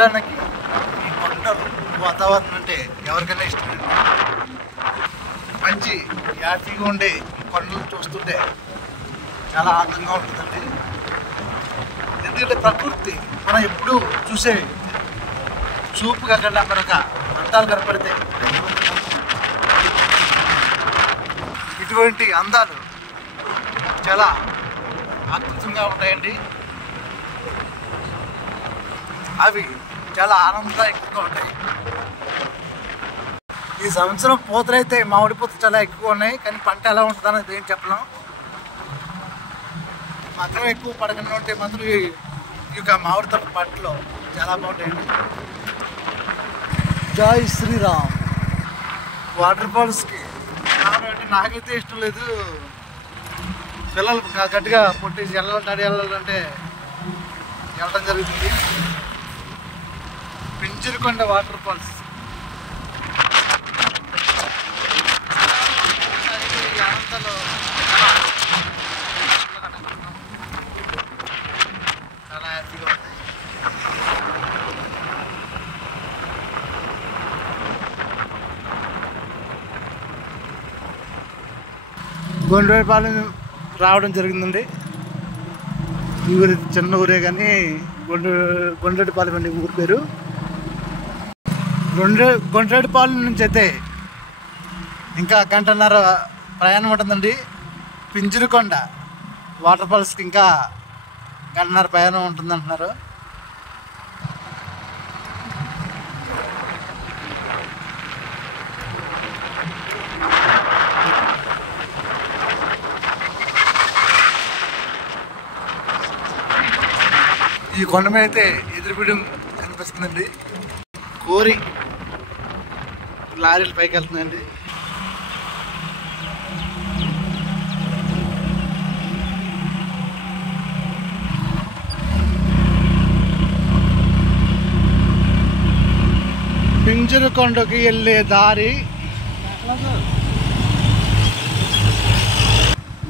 చూడడానికి ఈ కొండలు వాతావరణం అంటే ఎవరికైనా ఇష్టమండి. మంచి హ్యాపీగా ఉండే కొండలు చూస్తుంటే చాలా ఆనందంగా ఉంటుందండి. ఎందుకంటే ప్రకృతి మనం ఎప్పుడు చూసే చూపు కాకుండా మనకు అందాలు కనపడితే ఇటువంటి అందాలు చాలా అద్భుతంగా ఉంటాయండి. అవి చాలా ఆనందదాయకంగా ఉంటాయి. ఈ సంవత్సరం పూతలైతే మామిడి పూతలు చాలా ఎక్కువ ఉన్నాయి, కానీ పంట ఎలా ఉంటుంది అనేది ఏం చెప్పలేం. మాత్రం ఎక్కువ పడకుండా ఉంటే మాత్రం ఈ యొక్క మామిడి తోట పంటలు చాలా బాగుంటాయండి. జై శ్రీరామ్. వాటర్ ఫాల్స్కి అంటే నాకైతే ఇష్టం లేదు. పిల్లలు గట్టిగా పొట్టేసి వెళ్ళాలంటే వెళ్ళడం జరుగుతుంది. పింజురుకొండ వాటర్ ఫాల్స్ అనంతలో చాలా హ్యాపీగా ఉంది. గొండ్రేపాలెం రావడం జరిగిందండి. ఈ ఊరి చిన్న ఊరే కానీ గొండ్రేపాలెం అండి ఊరి పేరు. గొండ్రేపాలెం నుంచి అయితే ఇంకా గంటన్నర ప్రయాణం ఉంటుందండి. పింజురుకొండ వాటర్ ఫాల్స్కి ఇంకా గంటన్నర ప్రయాణం ఉంటుంది అంటున్నారు. ఈ కొండ మీద అయితే ఎదురుపీడం కనిపిస్తుందండి. కోరి లారీలు పైకి వెళ్తుందండి. పింజురుకొండకి వెళ్ళే దారి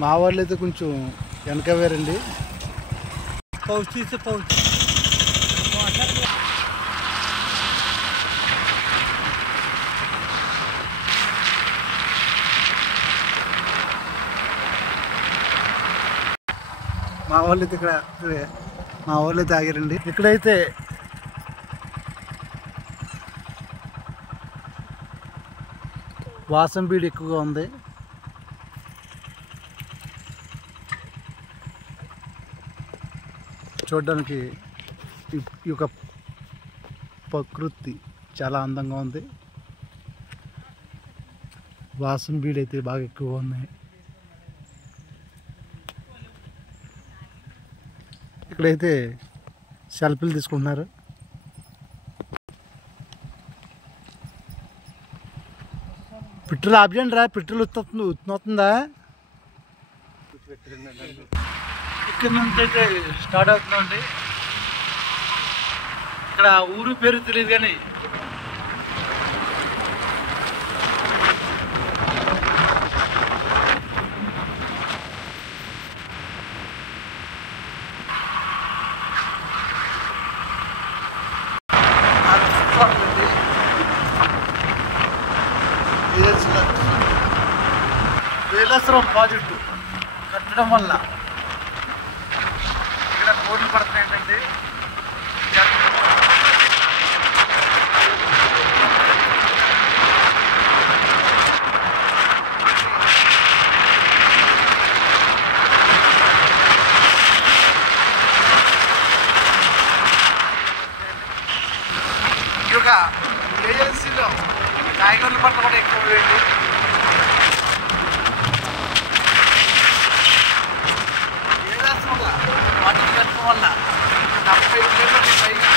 మా వాళ్ళు అయితే కొంచెం వెనక వేరండి. మా వాళ్ళు అయితే ఆగారండి. ఇక్కడైతే వాసం బీడు ఎక్కువగా ఉంది. చూడడానికి ఈ యొక్క ప్రకృతి చాలా అందంగా ఉంది. వాసం బీడు అయితే బాగా ఎక్కువగా ఉన్నాయి. ఇక్కడైతే సెల్ఫీలు తీసుకుంటున్నారు. పెట్రోల్ ఆప్షన్ రా, పెట్రోల్ ఉత్తుందా? ఇక్కడ నుంచి అయితే స్టార్ట్ అవుతుందండి. ఇక్కడ ఊరు పేరు తెలియదు కానీ వేలేశ్వరం ప్రాజెక్టు కట్టడం వల్ల ఇక్కడ కోర్లు పడుతున్నాయి ఏంటంటే ఈ యొక్క ఏజెన్సీలో కాయగూరల పంట కూడా ఎక్కువ వేయండి. వాటర్ కట్టడం వల్ల 40 కిలోమీటర్ల పైగా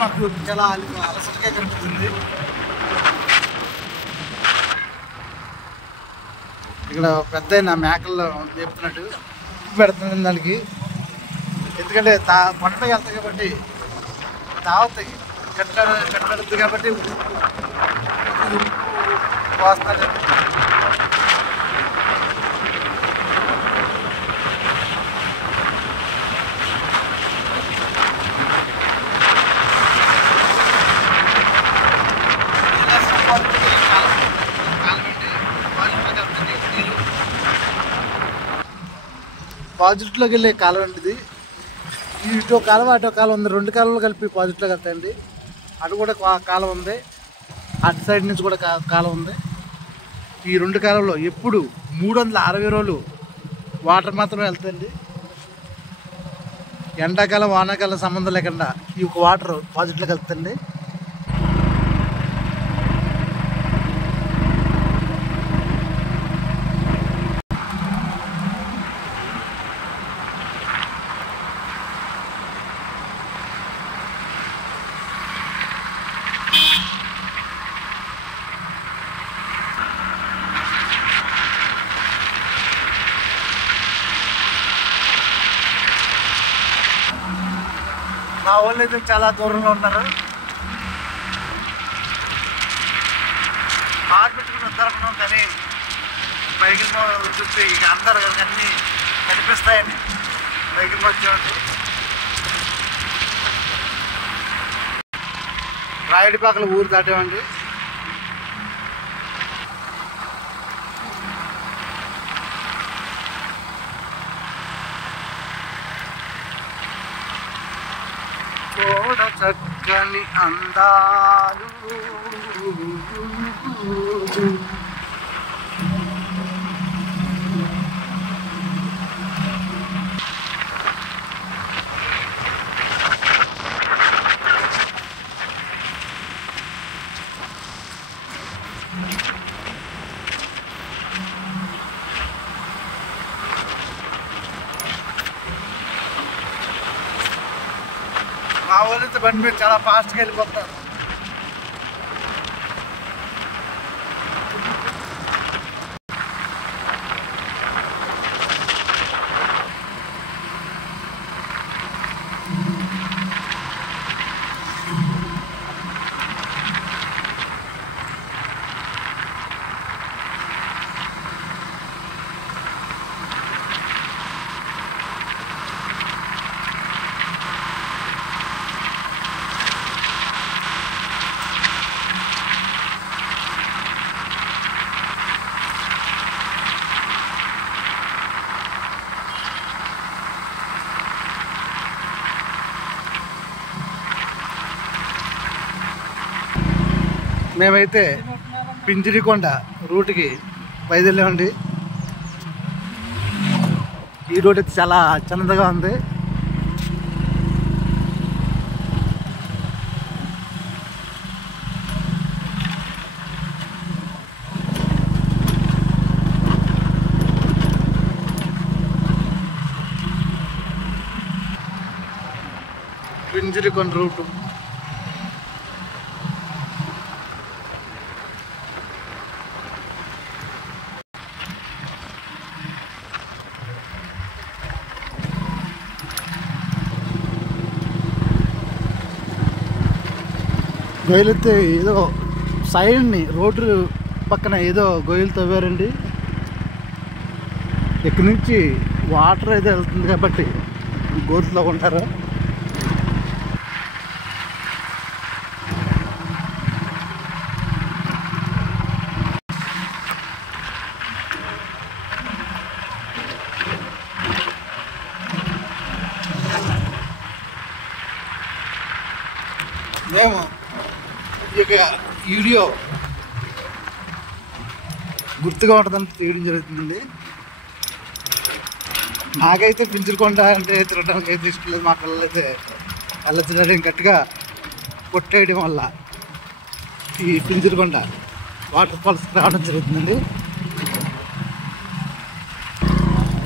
మాకు చాలా అలసటగా కనిపిస్తుంది. ఇక్కడ పెద్ద మేకల్లో చెప్తున్నట్టు పెడుతుంది దానికి. ఎందుకంటే కొండపై వెళ్తాయి కాబట్టి తాగుతాయి, కట్టడుద్ది కాబట్టి పోస్తాడు. ప్రాజెక్టులోకి వెళ్ళే కాలం అండి ఇది. ఇటో కాలం అటో కాలం ఉంది, 2 కాలంలో కలిపి ప్రాజెక్టులోకి వెళ్తాయండి. అటు కూడా కాలం ఉంది, అటు సైడ్ నుంచి కూడా కాలం ఉంది. ఈ 2 కాలంలో ఎప్పుడు 360 రోజులు వాటర్ మాత్రమే వెళ్తాయండి. ఎండాకాలం వానాకాలం సంబంధం లేకుండా ఈ ఒక వాటర్ ప్రాజెక్టులోకి వెళ్తాయండి. మా వాళ్ళు అయితే చాలా దూరంలో ఉన్నారు. ఆట పెట్టుకుని వద్దనుకున్నాం కానీ బైకుల చూస్తే ఇక అందరు అన్నీ కనిపిస్తాయని బైకులు వచ్చేవాళ్ళు. రాయుడిపాకల ఊరు దాటామండి. చూడ చక్కని అందాలు మా వాళ్ళైతే బండి మీద చాలా ఫాస్ట్గా వెళ్ళిపోతున్నారు. మేమైతే పింజిరికొండ రూట్కి బయలుదేరామండి. ఈ రోడ్ అయితే చాలా చిన్నదిగా ఉంది. పింజిరికొండ రూటు గొయ్యలైతే ఏదో సైడ్ని రోడ్డు పక్కన ఏదో గొయ్యలు తవ్వారండి. ఇక్కడి నుంచి వాటర్ అయితే వెళ్తుంది కాబట్టి గోతులో ఉంటారు. మేము ఇక వీడియో గుర్తుగా ఉంటుందని తీయడం జరుగుతుందండి. నాకైతే పింజిరికొండ అంటే తిరగడానికి అయితే ఇష్టం లేదు. మా పిల్లలు అయితే వెళ్ళొచ్చడం గట్టిగా కొట్టేయడం వల్ల ఈ పింజిరికొండ వాటర్ ఫాల్స్ రావడం జరుగుతుందండి.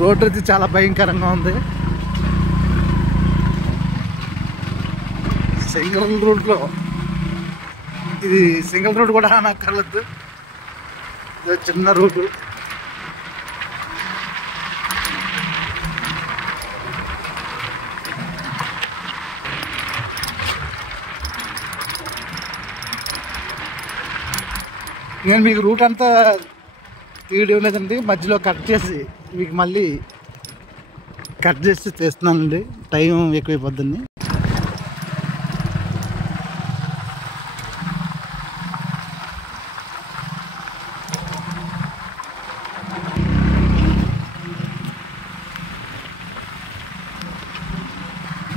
రోడ్డు అయితే చాలా భయంకరంగా ఉంది. సింగిల్ రోడ్లో ఇది సింగిల్ రోడ్ కూడా అనక్కర్లేదు, చిన్న రోడ్డు. నేను మీకు రూట్ అంతా తీయడం లేదండి, మధ్యలో కట్ చేసి మీకు మళ్ళీ కట్ చేసి తెస్తున్నానండి, టైం ఎక్కువైపోద్దండి.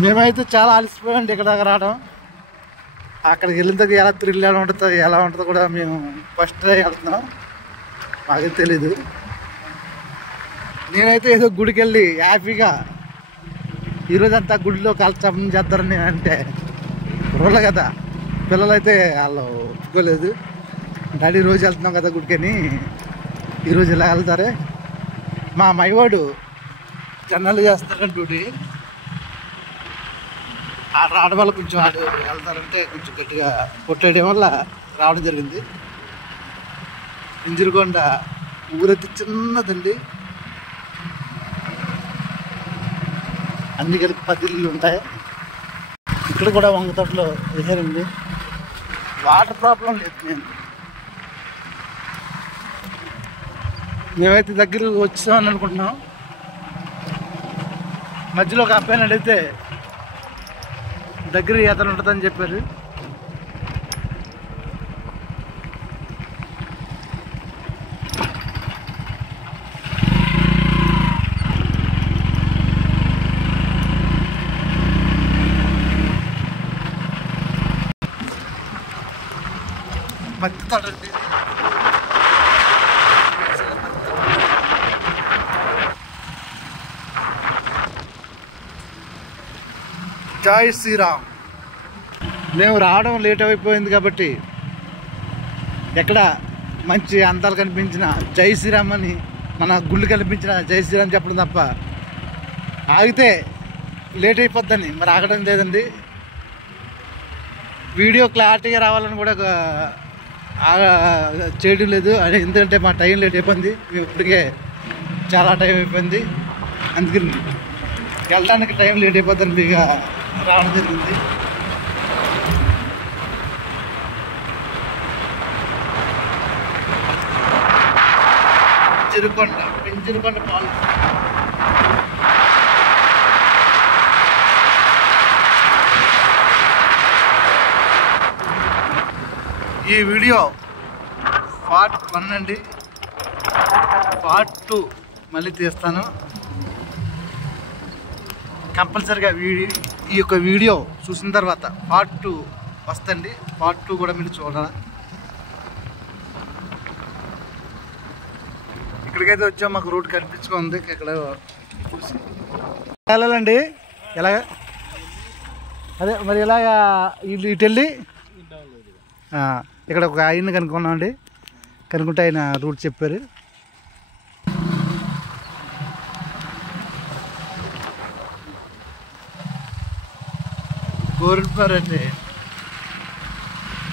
మేమైతే చాలా అలసిపోయామండి ఇక్కడ దాకా రావడం. అక్కడికి వెళ్ళిన దగ్గర ఎలా థ్రిల్ ఎలా ఉంటుందో కూడా మేము ఫస్ట్ టైం వెళ్తున్నాం, మాకే తెలీదు. నేనైతే ఏదో గుడికి వెళ్ళి హ్యాపీగా ఈరోజంతా గుడిలో కాల్చం చేద్దారని అంటే కుర్రలు కదా, పిల్లలైతే వాళ్ళు ఒప్పుకోలేదు. డాడీ రోజు వెళ్తున్నాం కదా గుడికని, ఈరోజు ఇలా వెళ్తారే. మా మైవాడు జనాలు చేస్తారు డ్యూటీ, ఆడవాళ్ళు కొంచెం వెళ్తారంటే కొంచెం గట్టిగా కొట్టేయడం వల్ల రావడం జరిగింది. ఇంజురుకొండ ఊరైతే చిన్నదండి, అన్ని కలిపి 10 ఇళ్ళు ఉంటాయి. ఇక్కడ కూడా వంగ తోటలో వేసారండి, వాటర్ ప్రాబ్లం లేదు. మేమైతే దగ్గరకు వచ్చామని అనుకుంటున్నాం. మధ్యలో ఒక అబ్బాయిని అడిగితే దగ్గర ఈత ఉంటుందని చెప్పారు. మధ్య తోటండి, జై శ్రీరామ్. మేము రావడం లేట్ అయిపోయింది కాబట్టి ఎక్కడ మంచి అందాలు కనిపించిన జై శ్రీరామ్ అని, మన గుళ్ళు కనిపించిన జై శ్రీరామ్ చెప్పడం తప్ప ఆగితే లేట్ అయిపోద్దని మరి ఆగడం లేదండి. వీడియో క్లారిటీగా రావాలని కూడా చేయడం లేదు, ఎందుకంటే మా టైం లేట్ అయిపోయింది. మేము ఇప్పటికే చాలా టైం అయిపోయింది, అందుకని వెళ్ళడానికి టైం లేట్ అయిపోద్దని మీకు రావడం జరిగింది. పెంచిరుకొండ పాలు ఈ వీడియో పార్ట్ 1 అండి, పార్ట్ 2 మళ్ళీ తీస్తాను కంపల్సరిగా. ఈ యొక్క వీడియో చూసిన తర్వాత పార్ట్ 2 వస్తుంది, పార్ట్ 2 కూడా మీరు చూడాలి. ఇక్కడికైతే వచ్చాం, మాకు రూట్ కనిపించుకుంది. ఇక్కడ చూసి వెళ్ళాలండి, ఎలాగ అదే మరి ఇలాగా ఇటు వెళ్ళి ఇక్కడ ఒక ఆయన్ని కనుక్కున్నామండి, కనుక్కుంటే ఆయన రూట్ చెప్పారు. గవర్నమెంట్ వారు అంటే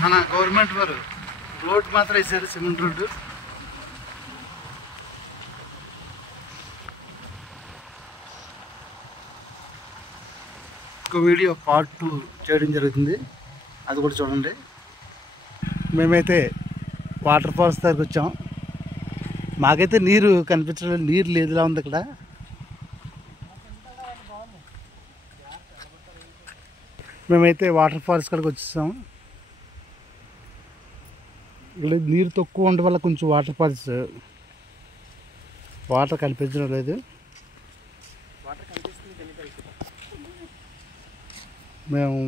మన గవర్నమెంట్ వారు రోడ్ మాత్రం వేసారు, సిమెంట్ రోడ్డు. ఒక వీడియో పార్ట్ 2 చేయడం జరుగుతుంది, అది కూడా చూడండి. మేమైతే వాటర్ ఫాల్స్ దగ్గరికి వచ్చాం. మాకైతే నీరు కనిపించడం, నీరు లేదులా ఉంది ఇక్కడ. మేమైతే వాటర్ ఫాల్స్ కాడికి వచ్చేసాం. ఇక్కడ నీరు తక్కువ ఉండడం వల్ల కొంచెం వాటర్ కనిపించడం లేదు. మేము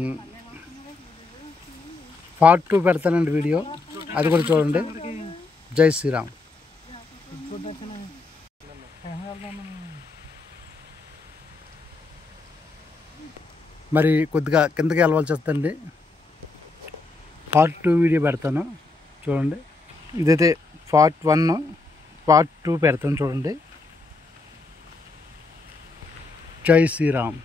పార్ట్ 2 పెడతానండి వీడియో, అది కూడా చూడండి. జై శ్రీరామ్. మరి కొద్దిగా కిందకి వెళ్ళవలసి వస్తుంది, పార్ట్ 2 వీడియో పెడతాను చూడండి. ఇదైతే పార్ట్ 1, పార్ట్ 2 పెడతాను చూడండి. జై శ్రీరామ్.